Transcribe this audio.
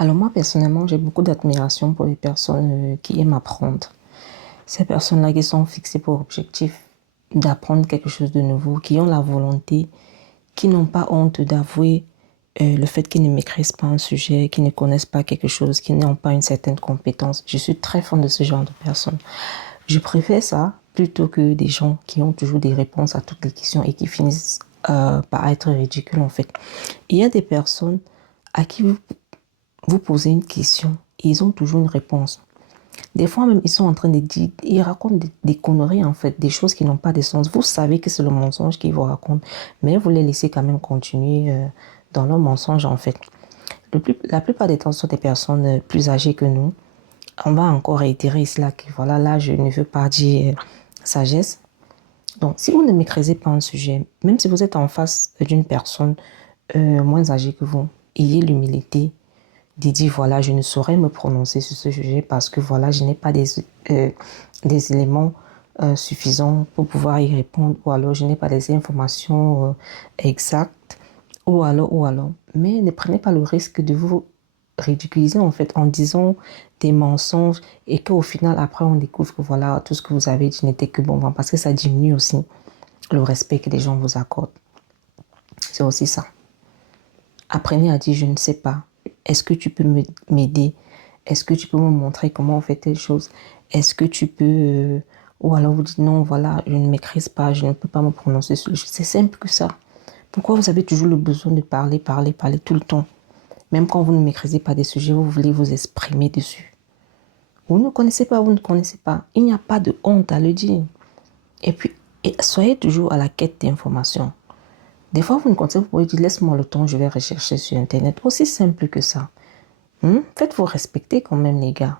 Alors moi, personnellement, j'ai beaucoup d'admiration pour les personnes qui aiment apprendre. Ces personnes-là qui sont fixées pour objectif d'apprendre quelque chose de nouveau, qui ont la volonté, qui n'ont pas honte d'avouer le fait qu'ils ne maîtrisent pas un sujet, qu'ils ne connaissent pas quelque chose, qu'ils n'ont pas une certaine compétence. Je suis très fan de ce genre de personnes. Je préfère ça plutôt que des gens qui ont toujours des réponses à toutes les questions et qui finissent par être ridicules en fait. Il y a des personnes à qui vous posez une question et ils ont toujours une réponse. Des fois même, ils sont en train de dire, ils racontent des conneries en fait, des choses qui n'ont pas de sens. Vous savez que c'est le mensonge qu'ils vous racontent, mais vous les laissez quand même continuer dans leur mensonge en fait. La plupart des temps, ce sont des personnes plus âgées que nous. On va encore réitérer cela que voilà, là, je ne veux pas dire sagesse. Donc, si vous ne maîtrisez pas un sujet, même si vous êtes en face d'une personne moins âgée que vous, ayez l'humilité de dire voilà, je ne saurais me prononcer sur ce sujet parce que voilà, je n'ai pas des éléments suffisants pour pouvoir y répondre ou alors je n'ai pas des informations exactes ou alors. Mais ne prenez pas le risque de vous ridiculiser en fait en disant des mensonges et qu'au final après on découvre que voilà, tout ce que vous avez dit n'était que bon vent parce que ça diminue aussi le respect que les gens vous accordent. C'est aussi ça. Apprenez à dire je ne sais pas. Est-ce que tu peux m'aider? Est-ce que tu peux me montrer comment on fait telle chose? Est-ce que tu peux... Ou alors vous dites non, voilà, je ne maîtrise pas, je ne peux pas me prononcer sur le sujet. C'est simple que ça. Pourquoi vous avez toujours le besoin de parler, parler, parler tout le temps? Même quand vous ne maîtrisez pas des sujets, vous voulez vous exprimer dessus. Vous ne connaissez pas, vous ne connaissez pas. Il n'y a pas de honte à le dire. Et puis, soyez toujours à la quête d'informations. Des fois, vous ne connaissez pas, vous pouvez dire, laisse-moi le temps, je vais rechercher sur Internet. Aussi simple que ça. Faites-vous respecter quand même, les gars.